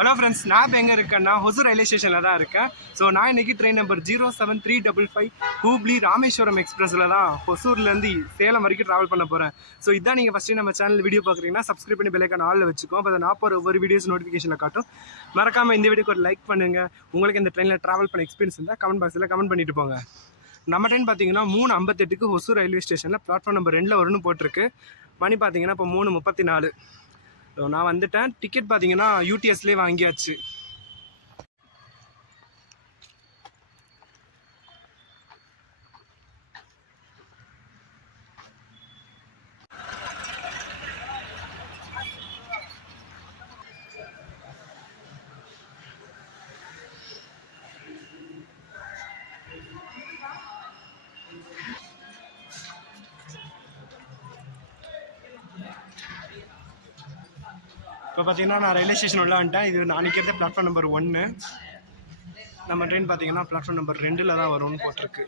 Hello friends, நான் இப்போ எங்கே இருக்கேன்னா ஹொசூர் ரயில்வே ஸ்டேஷனில் தான் இருக்கேன். ஸோ நான் இன்றைக்கி ட்ரெயின் நம்பர் 07355 ஹூப்ளி ராமேஸ்வரம் எக்ஸ்பிரஸில் தான் ஹொசூர்லேருந்து சேலம் வரைக்கும் ட்ராவல் பண்ண போகிறேன். ஸோ இதான் நீங்கள் ஃபஸ்ட்டு நம்ம சேனல் வீடியோ பார்க்குறீங்கன்னா சப்ஸ்கிரைப் பண்ணி பெல்லைக்கான ஆளில் வச்சுக்கோம். அப்போ நான் போகிற ஒவ்வொரு வீடியோஸ் நோட்டிஃபிகேஷனில் காட்டும். மறக்காமல் இந்த வீடியோக்கு ஒரு லைக் பண்ணுங்கள். உங்களுக்கு இந்த ட்ரெயினில் ட்ராவல் பண்ண எக்ஸ்பீரியன்ஸ் இருந்தால் கமெண்ட் பாக்ஸில் கமெண்ட் பண்ணிட்டு போங்க. நம்ம ட்ரெயின் பார்த்தீங்கன்னா 3:58க்கு ஹொசூர் ரயில்வே ஸ்டேஷனில் பிளாட்ஃபார்ம் நம்பர் 2 வரும்னு போட்டிருக்கு. மணி பார்த்தீங்கன்னா இப்போ 3:34. ஸோ நான் வந்துட்டேன். டிக்கெட் பார்த்தீங்கன்னா யூடிஎஸ்லேயே வாங்கியாச்சு. இப்போ பார்த்தீங்கன்னா நான் ரயில்வே ஸ்டேஷன் உள்ள வந்துட்டேன். இது நான் நிற்கிறது பிளாட்ஃபார்ம் நம்பர் 1. நம்ம ட்ரெயின் பார்த்தீங்கன்னா பிளாட்ஃபார்ம் நம்பர் 2ல் தான் வரும்னு போட்டிருக்கு.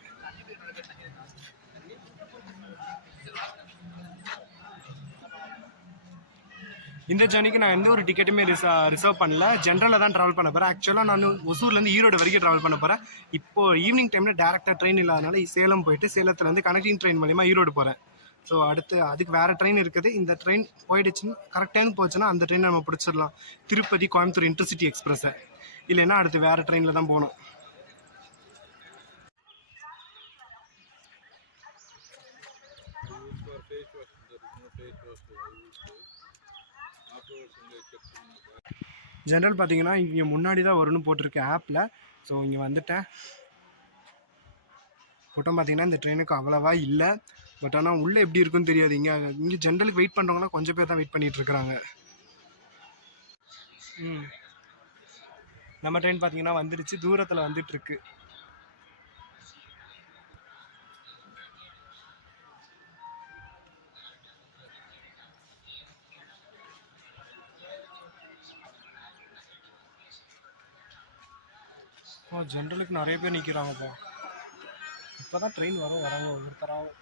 இந்த ஜர்னிக்கு நான் எந்த ஒரு டிக்கெட்டுமே ரிசர்வ் பண்ணல. ஜென்ரலில் தான் ட்ராவல் பண்ண போகிறேன். ஆக்சுவலாக நான் ஒசூர்லேருந்து ஈரோடு வரைக்கும் ட்ராவல் பண்ண போகிறேன். இப்போது ஈவினிங் டைமில் டேரெக்டாக ட்ரெயின் இல்லாதனால சேலம் போயிட்டு சேலத்துலேருந்து கனெக்டிங் ட்ரெயின் மூலிமா ஈரோடு போகிறேன். ஸோ அடுத்து அதுக்கு வேறு ட்ரெயின் இருக்குது. இந்த ட்ரெயின் போயிடுச்சுன்னு கரெக்ட் டைம் போச்சுன்னா அந்த ட்ரெயின் நம்ம பிடிச்சிடலாம். திருப்பதி கோயம்புத்தூர் இன்டர்சிட்டி எக்ஸ்பிரஸை. இல்லைன்னா அடுத்து வேறு ட்ரெயினில் தான் போகணும். ஜென்ரல் பார்த்தீங்கன்னா இங்கே முன்னாடி தான் வரும்னு போட்டிருக்கு ஆப்பில். ஸோ இங்கே வந்துட்டேன். கூட்டம் பார்த்தீங்கன்னா இந்த ட்ரெயினுக்கு அவ்வளவா இல்லை. பட் ஆனால் உள்ளே எப்படி இருக்குன்னு தெரியாது. இங்கே ஜென்ரலுக்கு வெயிட் பண்ணுறவங்கன்னா கொஞ்சம் பேர் தான் வெயிட் பண்ணிகிட்டு இருக்கிறாங்க. நம்ம ட்ரெயின் பார்த்தீங்கன்னா வந்துடுச்சு. தூரத்தில் வந்துட்டுருக்கு. ஜென்ரலுக்கு நிறைய பேர் நிற்கிறாங்கப்பா. இப்போ தான் ட்ரெயின் வராங்க ஒவ்வொருத்தராகவும்.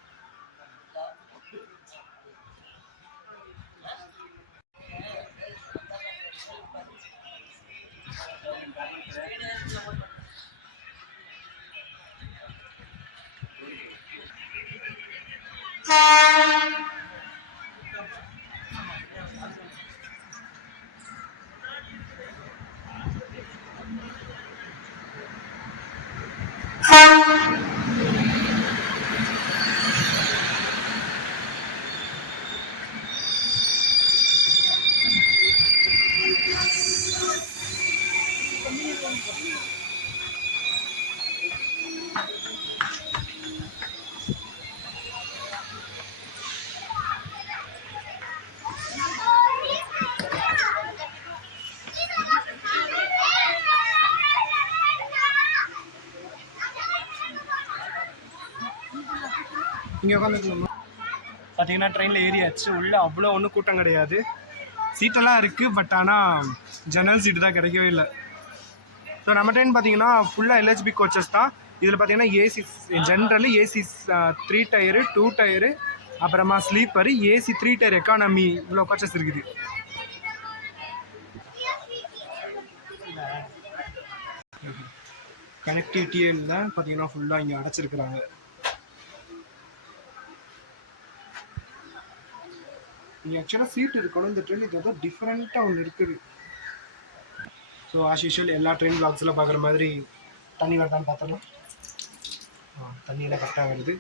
இங்கே உட்காந்துக்கலாமா? பார்த்தீங்கன்னா ட்ரெயினில் ஏறியாச்சு. உள்ளே அவ்வளோ ஒன்றும் கூட்டம் கிடையாது. சீட்டெல்லாம் இருக்குது. பட் ஆனால் ஜன்னல் சீட்டு தான் கிடைக்கவே இல்லை. ஸோ நம்ம ட்ரெயின் பார்த்தீங்கன்னா ஃபுல்லாக எல்ஹெச்பி கோச்சஸ் தான். இதில் பார்த்தீங்கன்னா AC general, AC 3 tier, 2 tyre, அப்புறமா ஸ்லீப்பரு, ஏசி 3 டயர் எக்கானமி, இவ்வளோ கோச்சஸ் இருக்குது. கனெக்டிவிட்டியே இல்லை. பார்த்தீங்கன்னா ஃபுல்லாக இங்கே அடைச்சிருக்கிறாங்க. இங்கே ஆக்சுவலாக சீட் இருக்கணும். இந்த ட்ரெயின் இது ஏதோ டிஃப்ரெண்ட்டாக ஒன்று இருக்குது. ஸோ ஆஸ் யூஷுவல் எல்லா ட்ரெயின் பிளாக்ஸில் பார்க்குற மாதிரி தண்ணி வரட்டான்னு பார்த்தோம்னா தண்ணியில் கரெக்டாக வருது.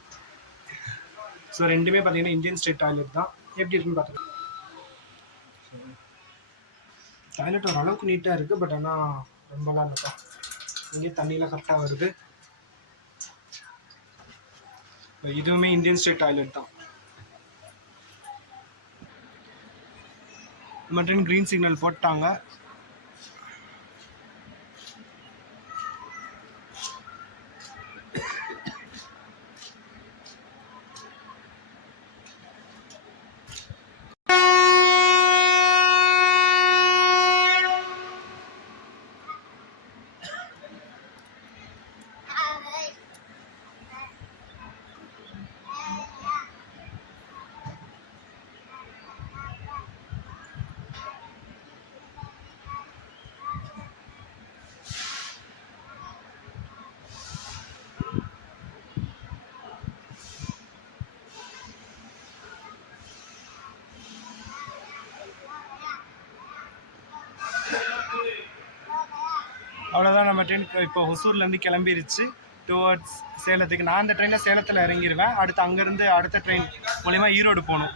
ஸோ ரெண்டுமே பார்த்தீங்கன்னா இந்தியன் ஸ்டேட் டாய்லெட் தான். எப்படி இருக்குன்னு பார்த்துக்கலாம். டாய்லெட் ஓரளவுக்கு நீட்டாக இருக்குது. பட் ஆனால் ரொம்பலாம் இல்லைப்பா. இங்கே தண்ணியில் கரெக்டாக வருது. இதுவுமே இந்தியன் ஸ்டேட் டாய்லெட் தான். நம்ம ட்ரெயின் க்ரீன் சிக்னல் போட்டாங்க. அவ்வளோதான், நம்ம ட்ரெயின் இப்போ ஒசூர்லேருந்து கிளம்பிருச்சு டுவர்ட்ஸ் சேலத்துக்கு. நான் இந்த ட்ரெயினில் சேலத்தில் இறங்கிடுவேன். அடுத்து அங்கேருந்து அடுத்த ட்ரெயின் மூலிமா ஈரோடு போகணும்.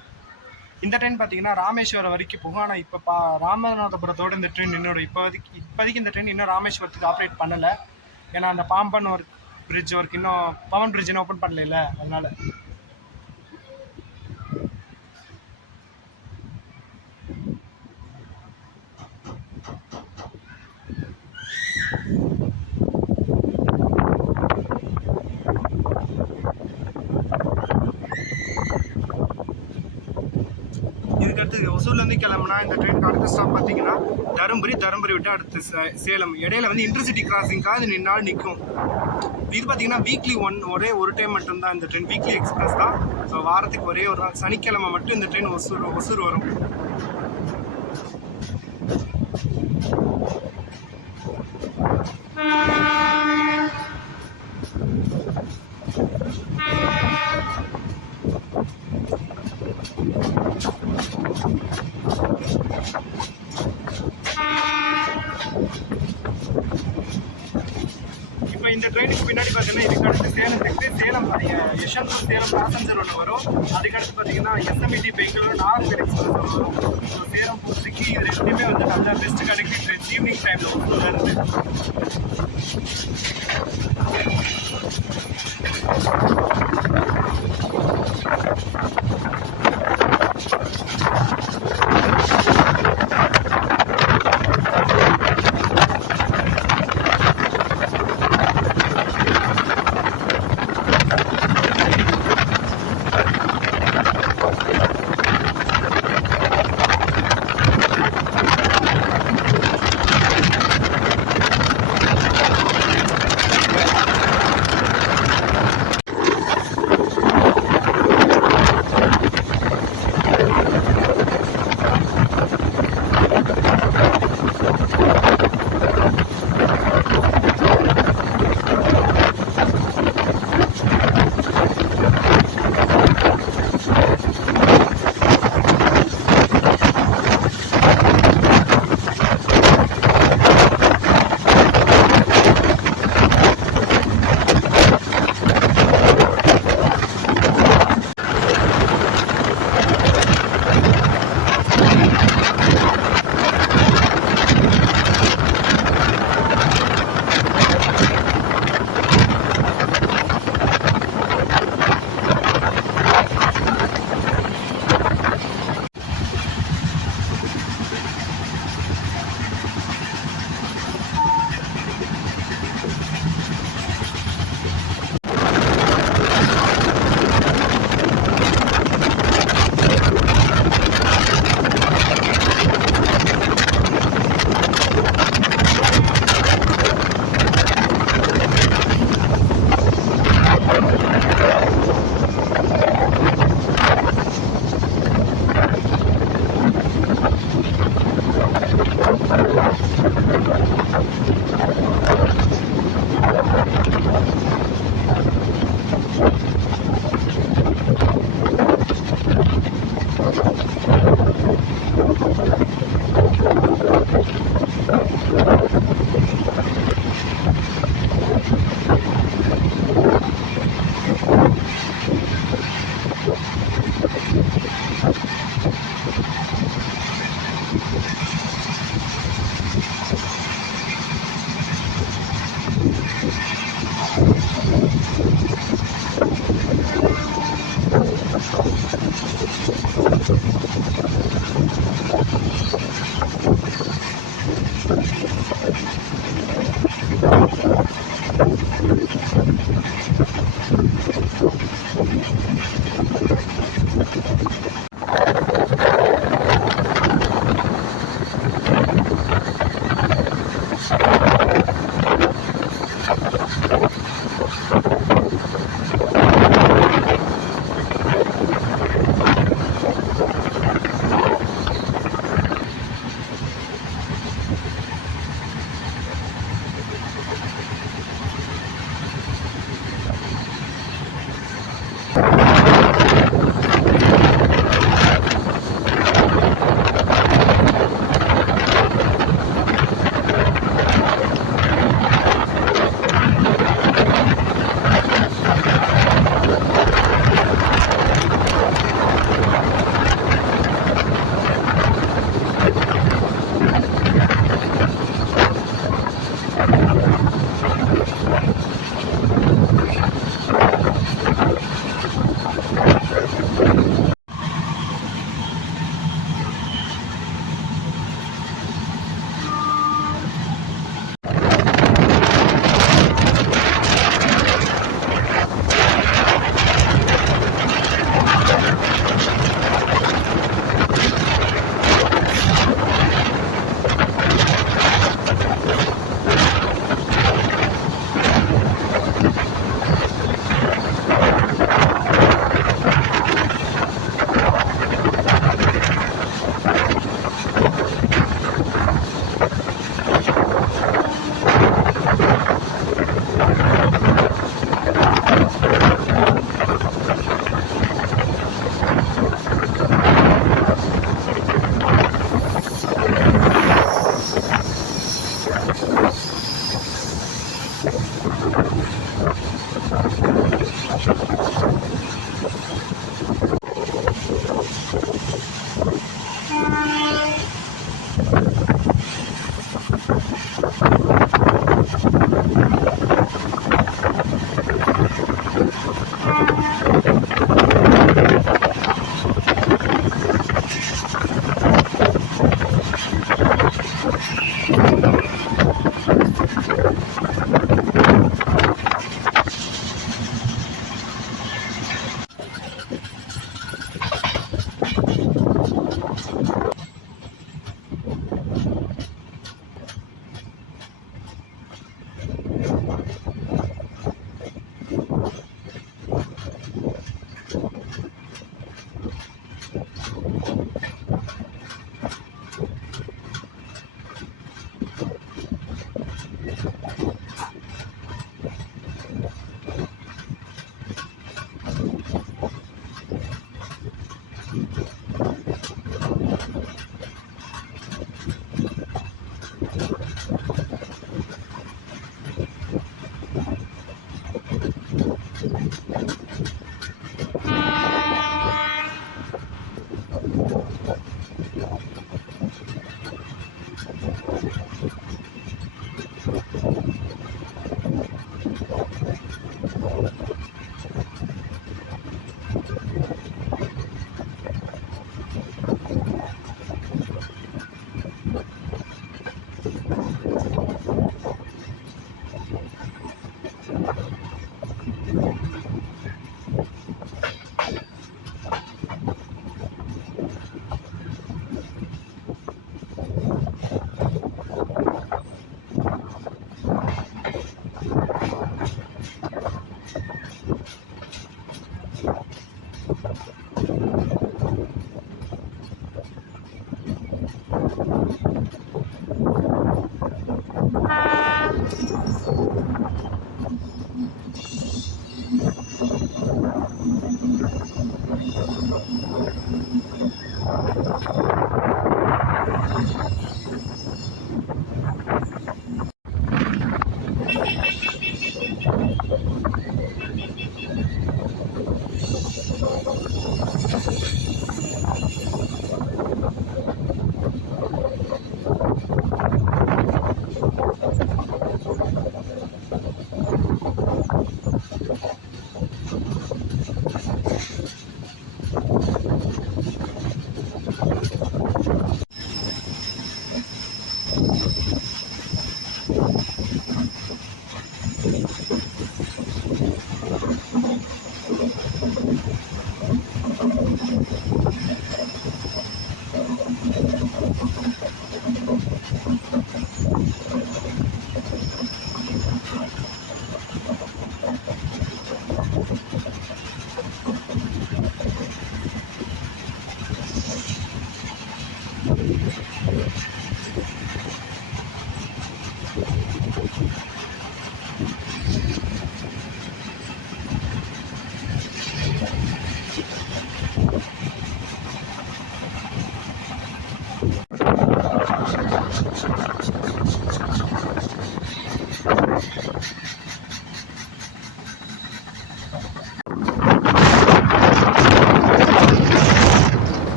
இந்த ட்ரெயின் பார்த்தீங்கன்னா ராமேஸ்வரம் வரைக்கும் போகும். ஆனால் இப்போ ராமநாதபுரத்தோடு இந்த ட்ரெயின் இன்னொரு இப்போதைக்கு இந்த ட்ரெயின் இன்னும் ராமேஸ்வரத்துக்கு ஆப்ரேட் பண்ணலை. ஏன்னா அந்த பாம்பன் ஒர்க் பிரிட்ஜ் ஒர்க் இன்னும் பவன் பிரிட்ஜ் இன்னும் ஓப்பன் பண்ணல, அதனால். இதுக்கடுத்து ஒசூர்லேருந்து கிளம்புனா இந்த ட்ரெயினுக்கு அடுத்த ஸ்டாப் பார்த்தீங்கன்னா தருமபுரி விட்டு அடுத்து சேலம். இடையில வந்து இன்டர்சிட்டி கிராசிங்காக அது நின்னால் நிற்கும். இது பார்த்தீங்கன்னா வீக்லி ஒரே ஒரு டைம் மட்டும்தான் இந்த ட்ரெயின், வீக்லி எக்ஸ்பிரஸ் தான். ஸோ வாரத்துக்கு ஒரே ஒரு நாள் சனிக்கிழமை மட்டும் இந்த ட்ரெயின் ஒசூர் வரும். இப்போ இந்த ட்ரெயினுக்கு பின்னாடி பார்த்தீங்கன்னா இதுக்கு அடுத்து சேலம் யஷ்வந்த்பூர் சேலம் பேசஞ்சர் ஒன்று வரும். அதுக்கடுத்து பார்த்தீங்கன்னா எஸ்எம்இடி பெங்களூர் நாகர்கர் எக்ஸ்பிரஸ் வரும். ஸோ சேலம் போகிறதுக்கு இது ரெண்டுமே வந்து நல்ல பெஸ்ட் கனெக்டிவ் ட்ரெயின் ஈவினிங் டைமில் ஒசூரில் இருந்து.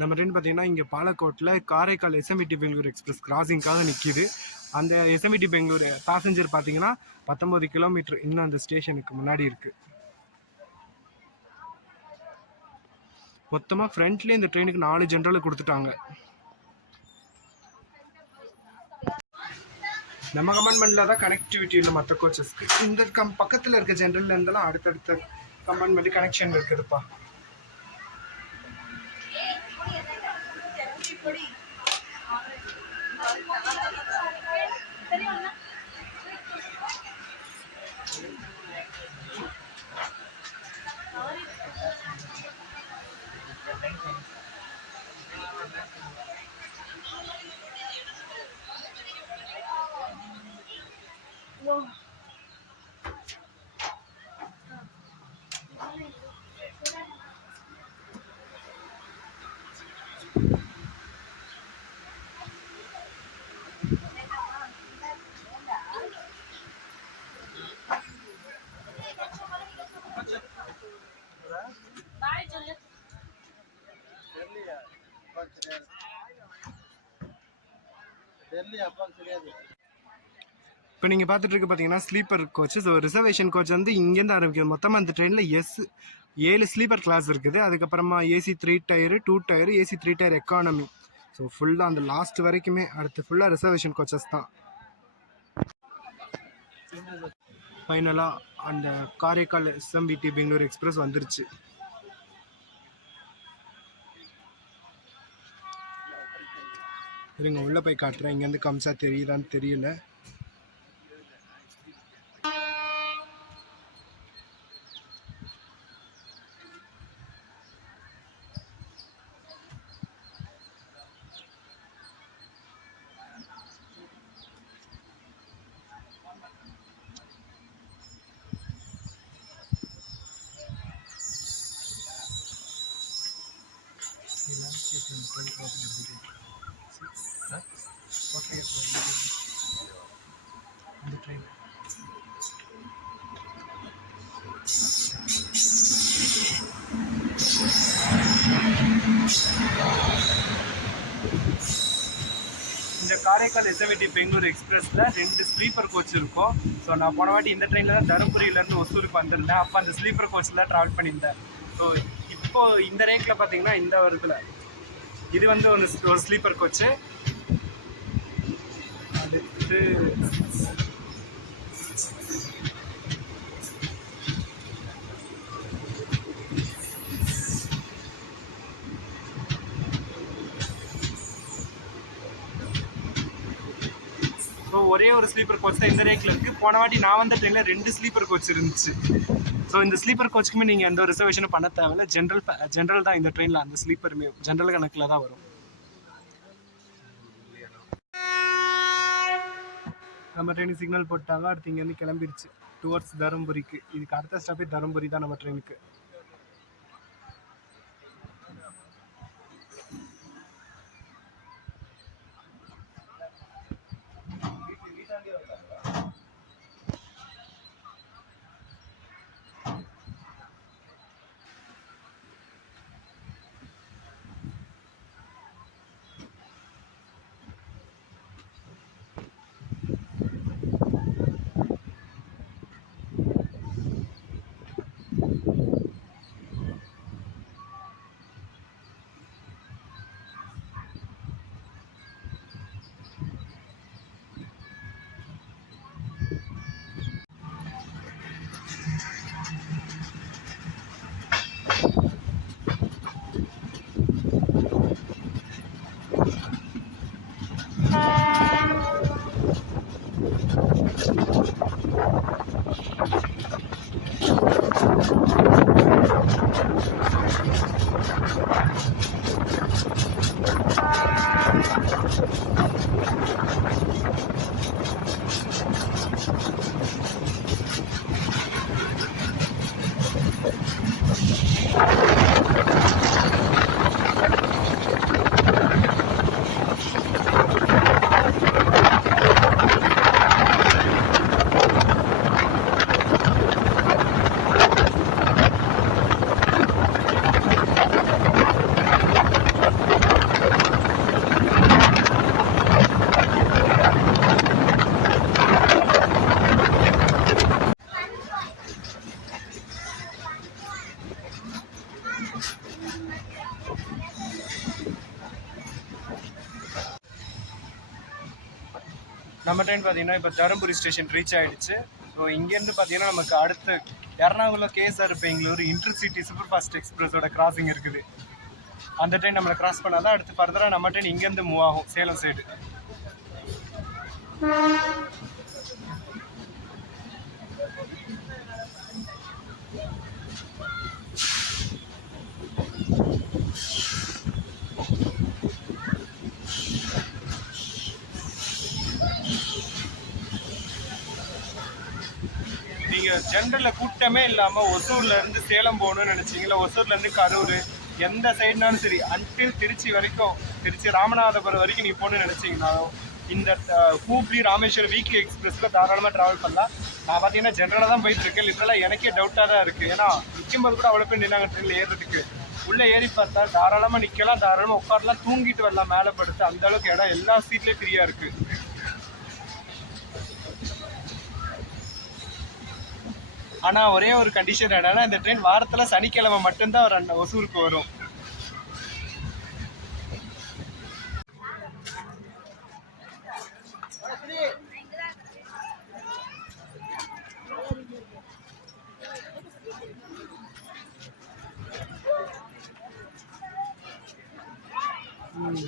நம்ம ட்ரெயின் பார்த்தீங்கன்னா இங்கே பாலக்கோட்டில் காரைக்கால் எஸ்எம்இடி பெங்களூர் எக்ஸ்பிரஸ் கிராசிங்காக நிற்கிது. அந்த எஸ்எம்இடி பெங்களூர் பேசஞ்சர் பார்த்தீங்கன்னா 19 கிலோமீட்டர் இன்னும் அந்த ஸ்டேஷனுக்கு முன்னாடி இருக்குது. மொத்தமாக ஃப்ரண்ட்லேயே இந்த ட்ரெயினுக்கு 4 ஜென்ரல் கொடுத்துட்டாங்க. நம்ம கம்பார்ட்மெண்ட்டில் தான் கனெக்டிவிட்டி இல்லை மற்ற கோச்சஸ்க்கு. இந்த பக்கத்தில் இருக்க ஜென்ரலில் இருந்தாலும் அடுத்தடுத்த கம்பார்ட்மெண்ட் கனெக்ஷன் இருக்குதுப்பா. இப்போ நீங்கள் பார்த்துட்டு இருக்க பார்த்தீங்கன்னா sleeper coach. So reservation coach வந்து இங்கேருந்து ஆரம்பிக்குது. மொத்தமாக அந்த ட்ரெயினில் 7 ஸ்லீப்பர் கிளாஸ் இருக்குது. அதுக்கப்புறமா AC 3 tier, 2 tier, AC 3 tier economy. So ஃபுல்லாக அந்த லாஸ்ட் வரைக்குமே அடுத்து ஃபுல்லாக ரிசர்வேஷன் கோச்சஸ் தான். ஃபைனலாக அந்த காரைக்கால் எஸ்எம்இடி பெங்களூர் எக்ஸ்பிரஸ் வந்துருச்சு. இருங்க உள்ளே போய் காட்டுறேன். இங்கேருந்து கம்சா தெரியுதான்னு தெரியல. இந்த காரைக்கால் எஸ்எம்இடி பெங்களூர் எக்ஸ்பிரஸில் 2 ஸ்லீப்பர் கோச் இருக்கும். ஸோ நான் போன வாட்டி இந்த ட்ரெயினில் தான் தருமபுரியிலேருந்து ஒசூருக்கு வந்திருந்தேன். அப்போ அந்த ஸ்லீப்பர் கோச்சில் தான் ட்ராவல் பண்ணியிருந்தேன். ஸோ இப்போது இந்த ரேக்கில் பார்த்தீங்கன்னா இந்த வருதில் இது வந்து ஒரு ஸ்லீப்பர் கோச்சு. அடுத்து ஸோ ஒரே ஒரு ஸ்லீப்பர் கோச் தான் இந்த ரேக்கில் இருக்குது. போன வாட்டி நான் வந்த ட்ரெயினில் 2 ஸ்லீப்பர் கோச் இருந்துச்சு. ஸோ இந்த ஸ்லீப்பர் கோச்சுக்குமே நீங்கள் எந்த ஒரு ரிசர்வேஷனும் பண்ண தேவையில்ல. ஜென்ரல் தான் இந்த ட்ரெயினில். அந்த ஸ்லீப்பருமே ஜென்ரல் கணக்கில் தான் வரும். நம்ம ட்ரெயினுக்கு சிக்னல் போட்டாங்க. அடுத்து இங்கேருந்து கிளம்பிடுச்சு டுவர்ட்ஸ் தருமபுரிக்கு. இதுக்கு அடுத்த ஸ்டாப்பே தருமபுரி தான் நம்ம ட்ரெயினுக்கு. நம்ம ட்ரெயின் பார்த்தீங்கன்னா இப்போ தருமபுரி ஸ்டேஷன் ரீச் ஆகிடுச்சு. ஸோ இங்கேருந்து பார்த்தீங்கன்னா நமக்கு அடுத்து Ernakulam KSR Bengaluru intercity super fast எக்ஸ்பிரஸோட கிராசிங் இருக்குது. அந்த ட்ரெயின் நம்மளை கிராஸ் பண்ணால் தான் அடுத்து ஃபர்தராக நம்ம ட்ரெயின் இங்கேருந்து மூவ் ஆகும் சேலம் சைடு. நீங்கள் ஜென்ரலில் கூட்டமே இல்லாமல் ஒசூர்லேருந்து சேலம் போகணும்னு நினச்சிங்களா, ஒசூர்லேருந்து கரூர் எந்த சைடுனாலும் சரி அன்டில் திருச்சி வரைக்கும், திருச்சி ராமநாதபுரம் வரைக்கும் நீங்கள் போகணுன்னு நினச்சிங்கனாலும் இந்த ஹூப்ளி ராமேஸ்வரம் வீக்லி எக்ஸ்பிரஸில் தாராளமாக ட்ராவல் பண்ணலாம். நான் பார்த்தீங்கன்னா ஜென்ரலாக தான் போயிட்டுருக்கேன். லிட்டரலாக எனக்கே டவுட்டாக தான் இருக்குது. ஏன்னா நிற்கும்போது கூட அவ்வளோ பேர் நின்னாங்க ட்ரெயினில் ஏறுறதுக்கு. உள்ளே ஏறி பார்த்தா தாராளமாக நிற்கலாம், தாராளமாக உட்காரலாம், தூங்கிட்டு வரலாம் மேலே படுத்து. அந்தளவுக்கு இடம் எல்லா சீட்லேயும் ஃப்ரீயாக இருக்குது. ஆனால் ஒரே ஒரு கண்டிஷன் என்னன்னா, இந்த ட்ரெயின் வாரத்தில் சனிக்கிழமை மட்டும்தான் ஒசூருக்கு வரும்.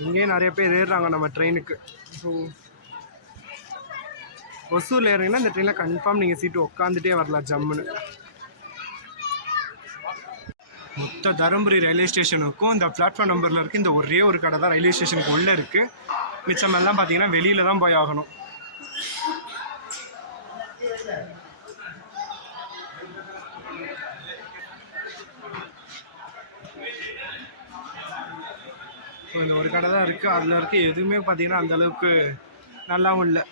இங்கேயும் நிறைய பேர் ஏறுறாங்க நம்ம ட்ரெயினுக்கு. ஸோ ஒசூரில் ஏறிங்கன்னா இந்த ட்ரெயினில் கன்ஃபார்ம் நீங்கள் சீட்டு உட்காந்துட்டே வரலாம் ஜம்முன்னு. மொத்த தருமபுரி ரயில்வே ஸ்டேஷனுக்கும் இந்த பிளாட்ஃபார்ம் நம்பரில் இருக்குது இந்த ஒரே ஒரு கடை தான் ரயில்வே ஸ்டேஷனுக்கு உள்ளே இருக்குது. மிச்சமெல்லாம் பார்த்தீங்கன்னா வெளியில் தான் போய் ஆகணும். ஸோ இந்த ஒரு கடை தான் இருக்குது. அதில் இருக்க எதுவுமே பார்த்தீங்கன்னா அந்தளவுக்கு நல்லாவும் இல்லை.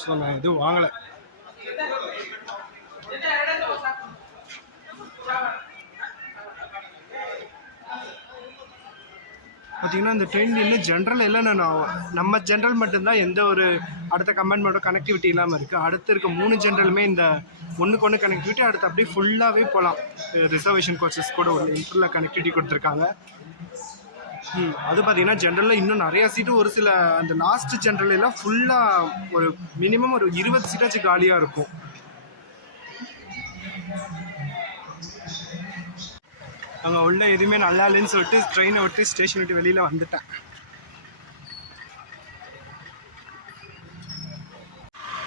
ஸோ நான் எதுவும் வாங்கலை. பார்த்தீங்கன்னா இந்த ட்ரெயின் இன்னும் ஜென்ரல் இல்லைன்னு நம்ம ஜென்ரல் மட்டும்தான் எந்த ஒரு அடுத்த கம்பார்ட்மெண்ட்டோட கனெக்டிவிட்டி இல்லாமல் இருக்குது. அடுத்து இருக்க 3 ஜென்ரலுமே இந்த ஒன்றுக்கு ஒன்று கனெக்டிவிட்டி, அடுத்து அப்படியே ஃபுல்லாகவே போகலாம். ரிசர்வேஷன் கோச்சஸ் கூட ஒரு இன்டர்னல் கனெக்டிவிட்டி கொடுத்துருக்காங்க. அது பார்த்தீங்கன்னா ஜென்ரலில் இன்னும் நிறையா சீட்டு, ஒரு சில அந்த லாஸ்ட் ஜென்ரல்லாம் ஃபுல்லாக ஒரு மினிமம் ஒரு 20 சீட்டாச்சும் காலியாக இருக்கும். அங்கே உள்ள எதுவுமே நல்லா இல்லைன்னு சொல்லிட்டு ட்ரெயினை விட்டு ஸ்டேஷன் விட்டு வெளியில் வந்துட்டேன்.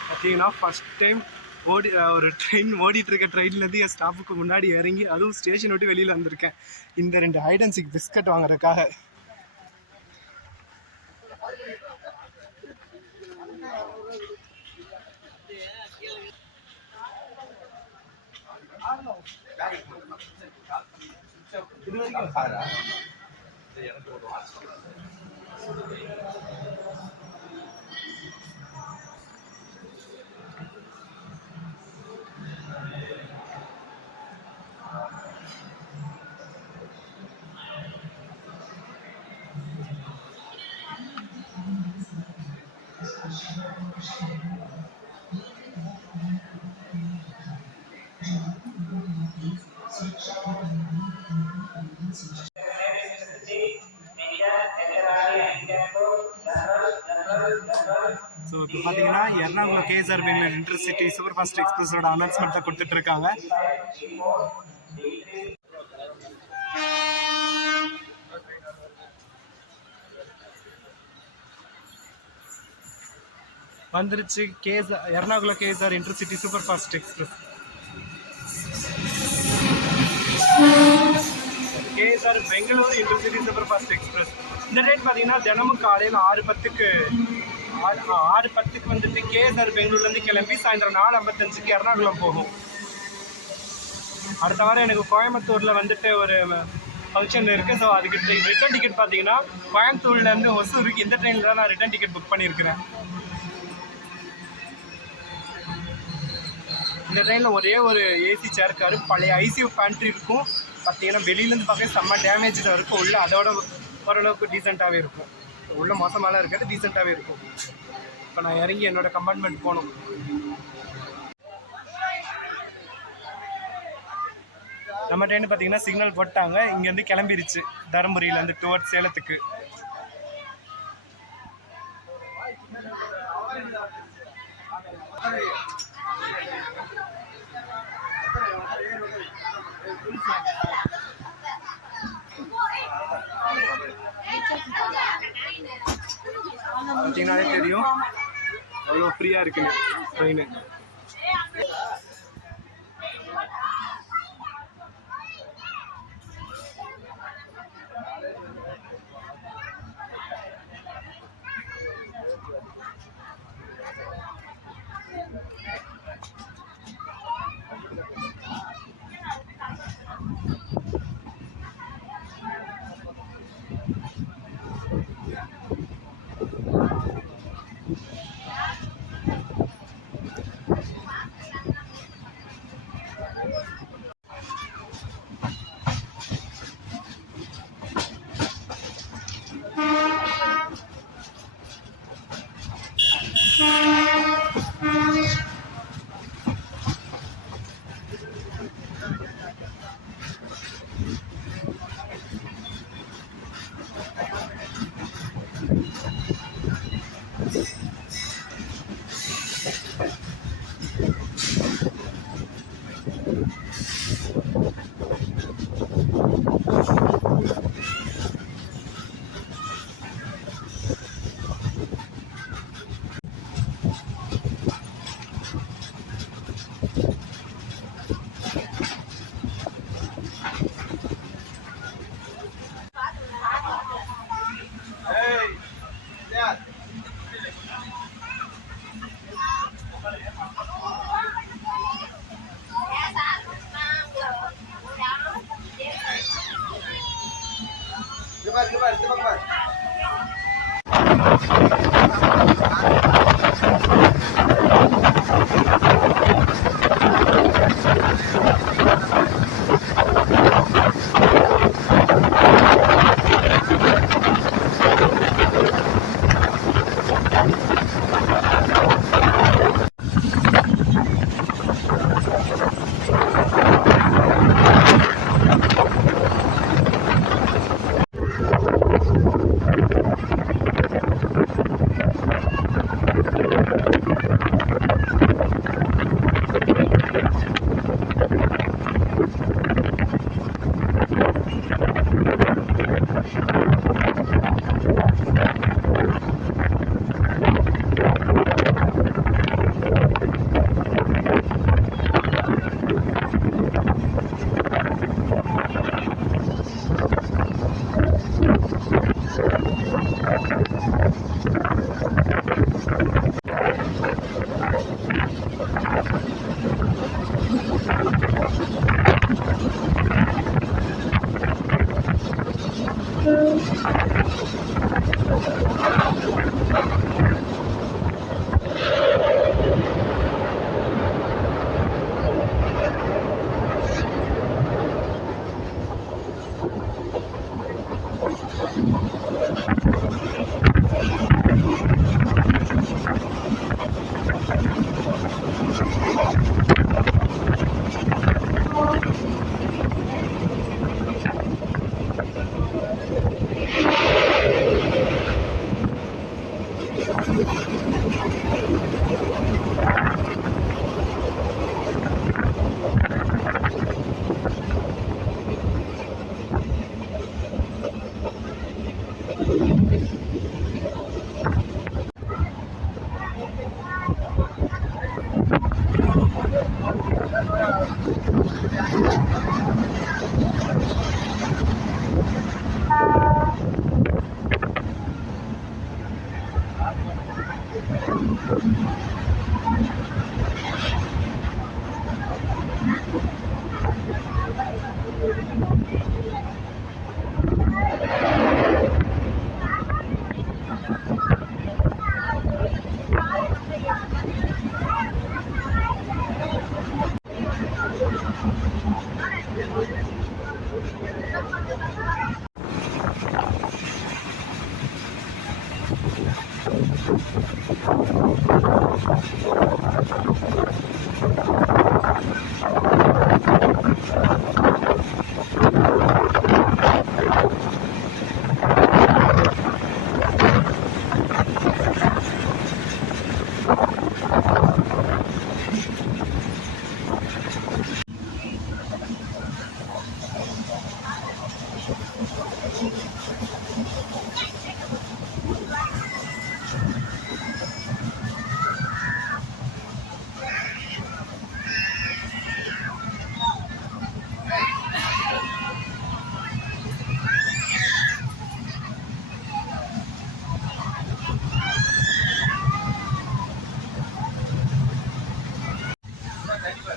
பார்த்தீங்கன்னா ஃபஸ்ட் டைம் ஒரு ட்ரெயின் ஓடிட்டுருக்க ட்ரெயின்லேருந்து என் ஸ்டாப்புக்கு முன்னாடி இறங்கி அதுவும் ஸ்டேஷன் விட்டு வெளியில் வந்திருக்கேன் இந்த 2 ஹைட் அண்ட் சீக் பிஸ்கட் வாங்குறதுக்காக. ஸோ இப்போ பார்த்தீங்கன்னா Ernakulam KSR Bengaluru intercity super fast எக்ஸ்பிரஸோட அனௌன்ஸ்மெண்ட் தான் கொடுத்துட்டு இருக்காங்க. வந்துருச்சு Ernakulam KSR intercity super fast express. KSR Bengaluru intercity super fast express. இந்த ட்ரெயின் பார்த்தீங்கன்னா தினமும் காலையில் 6:10க்கு வந்துட்டு கேஎஸ்ஆர் பெங்களூர்லேருந்து கிளம்பி சாயந்தரம் 4:55க்கு எர்ணாகுளம் போகும். அடுத்த வாரம் எனக்கு கோயம்புத்தூரில் வந்துட்டு ஒரு ஃபங்க்ஷன் இருக்குது. ஸோ அதுக்கு ரிட்டர்ன் டிக்கெட் பார்த்தீங்கன்னா கோயம்புத்தூர்லேருந்து ஒசூருக்கு இந்த ட்ரெயினில் தான் நான் ரிட்டர்ன் டிக்கெட் புக் பண்ணியிருக்கிறேன். இந்த ட்ரெயினில் ஒரே ஒரு ஏசி சேர் இருக்காரு, பழைய ஐசியூ பேண்ட்ரி இருக்கும். பார்த்தீங்கன்னா வெளியிலேருந்து பார்க்க செம்ம டேமேஜாக இருக்கும். உள்ள அதோட ஓரளவுக்கு டீசெண்டாகவே இருக்கும். உள்ள மோசமாலாம் இருக்காது, டீசெண்டாகவே இருக்கும். இப்போ நான் இறங்கி என்னோட கம்பார்ட்மெண்ட் போகணும். நம்ம ட்ரெயின் பார்த்தீங்கன்னா சிக்னல் போட்டாங்க, இங்கேருந்து கிளம்பிருச்சு தருமபுரியிலேருந்து டுவர்ட்ஸ் சேலத்துக்கு. பார்த்தீங்கன்னாலே தெரியும் அவ்வளோ ஃப்ரீயாக இருக்குன்னு ட்ரெயின்.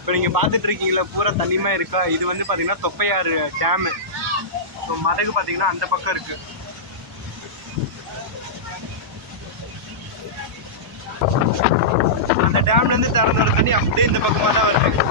இப்போ நீங்கள் பார்த்துட்டு இருக்கீங்களா பூரா தண்ணியுமே இருக்கா. இது வந்து பார்த்தீங்கன்னா தொப்பையாறு டேமு. ஸோ மதகு பார்த்தீங்கன்னா அந்த பக்கம் இருக்குது. அந்த டேம்லேருந்து திறந்து வர தண்ணி அப்படியே இந்த பக்கமாக தான் வருது.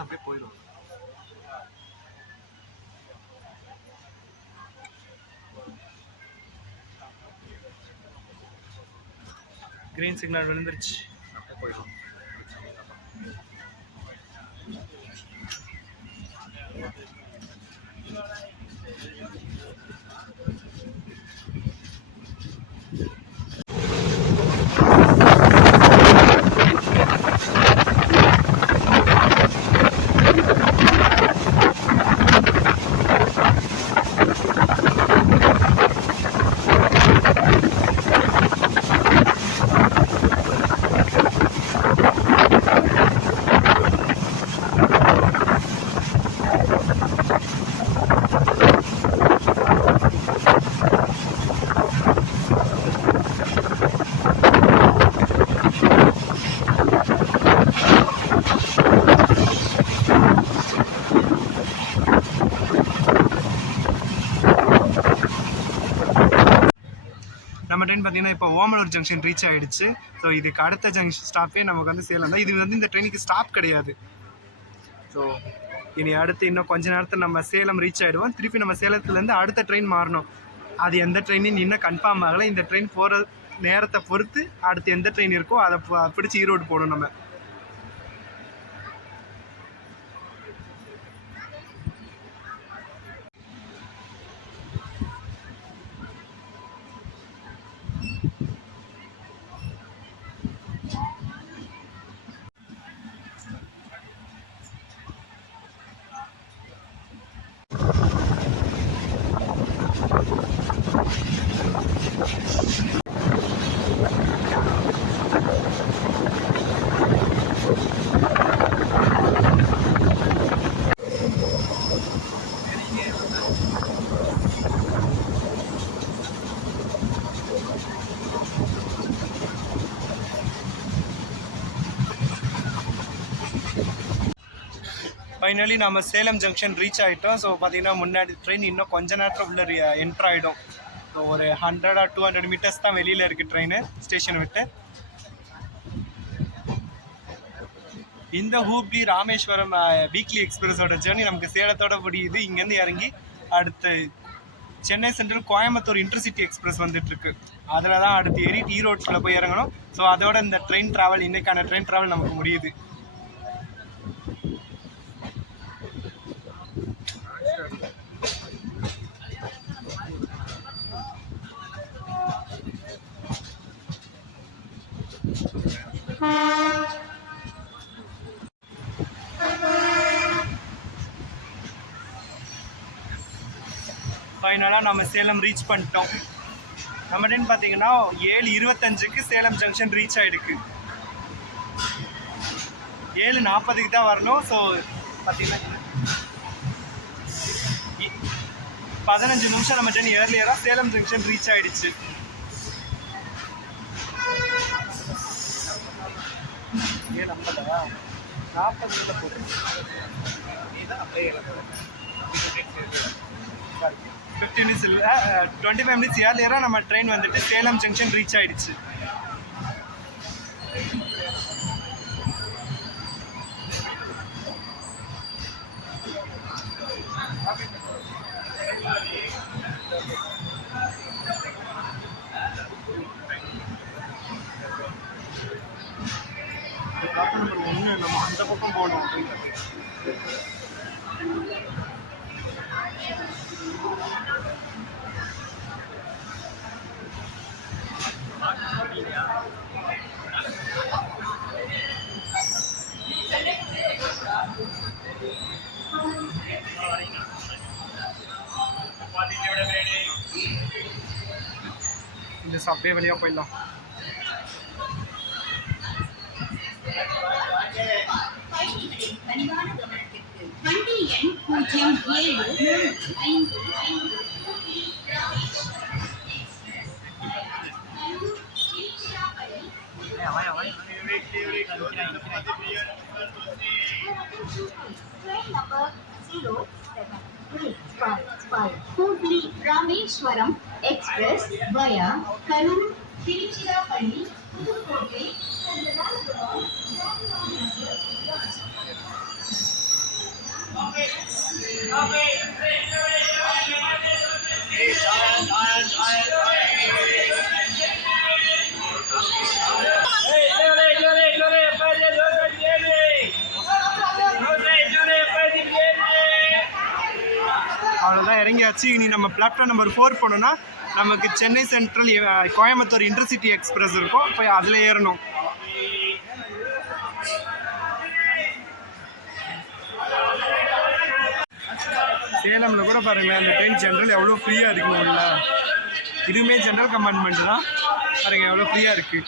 அப்படியே போயிடும். கிரீன் சிக்னல் விழுந்துருச்சு. அப்படியே போயிடும். நம்ம ட்ரெயின் பார்த்தீங்கன்னா இப்போ ஓமலூர் ஜங்ஷன் ரீச் ஆகிடுச்சு. ஸோ இதுக்கு அடுத்த ஜங்ஷன் ஸ்டாப்பே நமக்கு வந்து சேலம் தான். இது வந்து இந்த ட்ரெயினுக்கு ஸ்டாப் கிடையாது. ஸோ இனி அடுத்து இன்னும் கொஞ்ச நேரத்தில் நம்ம சேலம் ரீச் ஆகிடுவோம். திருப்பி நம்ம சேலத்துலேருந்து அடுத்த ட்ரெயின் மாறணும். அது எந்த ட்ரெயின்னு இன்னும் கன்ஃபார்ம் ஆகலை. இந்த ட்ரெயின் போகிற நேரத்தை பொறுத்து அடுத்து எந்த ட்ரெயின் இருக்கோ அதை பிடிச்சி ஈரோடு போகணும் நம்ம. ஃபைனலி நம்ம சேலம் ஜங்ஷன் ரீச் ஆகிட்டோம். ஸோ பார்த்தீங்கன்னா முன்னாடி ட்ரெயின் இன்னும் கொஞ்ச நேரத்தில் உள்ள என்ட்ரு ஆகிடும். ஸோ ஒரு 100 or 200 மீட்டர்ஸ் தான் வெளியில் இருக்குது ட்ரெயின் ஸ்டேஷனை விட்டு. இந்த ஹூப்ளி ராமேஸ்வரம் வீக்லி எக்ஸ்பிரஸோட ஜேர்னி நமக்கு சேலத்தோட முடியுது. இங்கேருந்து இறங்கி அடுத்து Chennai central Coimbatore intercity express வந்துட்டுருக்கு. அதில் தான் அடுத்து ஏறிட்டு ஈரோட்டில் போய் இறங்கணும். ஸோ அதோட இந்த ட்ரெயின் ட்ராவல் இன்றைக்கான ட்ரெயின் ட்ராவல் நமக்கு முடியுது. ஃபைனலாக நம்ம சேலம் ரீச் பண்ணிட்டோம். நம்ம ட்ரெயின் பார்த்தீங்கன்னா 7:25க்கு சேலம் ஜங்ஷன் ரீச் ஆகிடுக்கு. 7:40க்கு தான் வரணும். ஸோ பார்த்தீங்கன்னா 15 நிமிஷம் நம்ம ட்ரெயின் ஏர்லியராக சேலம் ஜங்ஷன் ரீச் ஆகிடுச்சு. ஏன் 50 40 போட்டு 15 மினிட்ஸ் இல்லை 25 மினிட்ஸ் ஏர்லியராக நம்ம ட்ரெயின் வந்துட்டு சேலம் ஜங்ஷன் ரீச் ஆகிடுச்சு. பக்கம் போகணும் அப்படின்றது. இந்த சப்வே வழியா போயிடலாம். Hubli Rameshwaram Express via Karur, Tiruchirappalli, Pudukkottai, அவ்வளோதான், இறங்கியாச்சு. இனி நம்ம பிளாட்ஃபார்ம் நம்பர் 4 போனோம்னா நமக்கு Chennai central Coimbatore intercity express இருக்கும். போய் அதில் ஏறணும். சேலமில் கூட பாருங்களேன், அந்த ட்ரெயின் ஜென்ரல் எவ்வளோ ஃப்ரீயாக இருக்குன்னு உள்ள. இதுவுமே ஜென்ரல் கம்பார்ட்மெண்ட் தான். பாருங்கள் எவ்வளோ ஃப்ரீயாக இருக்குது.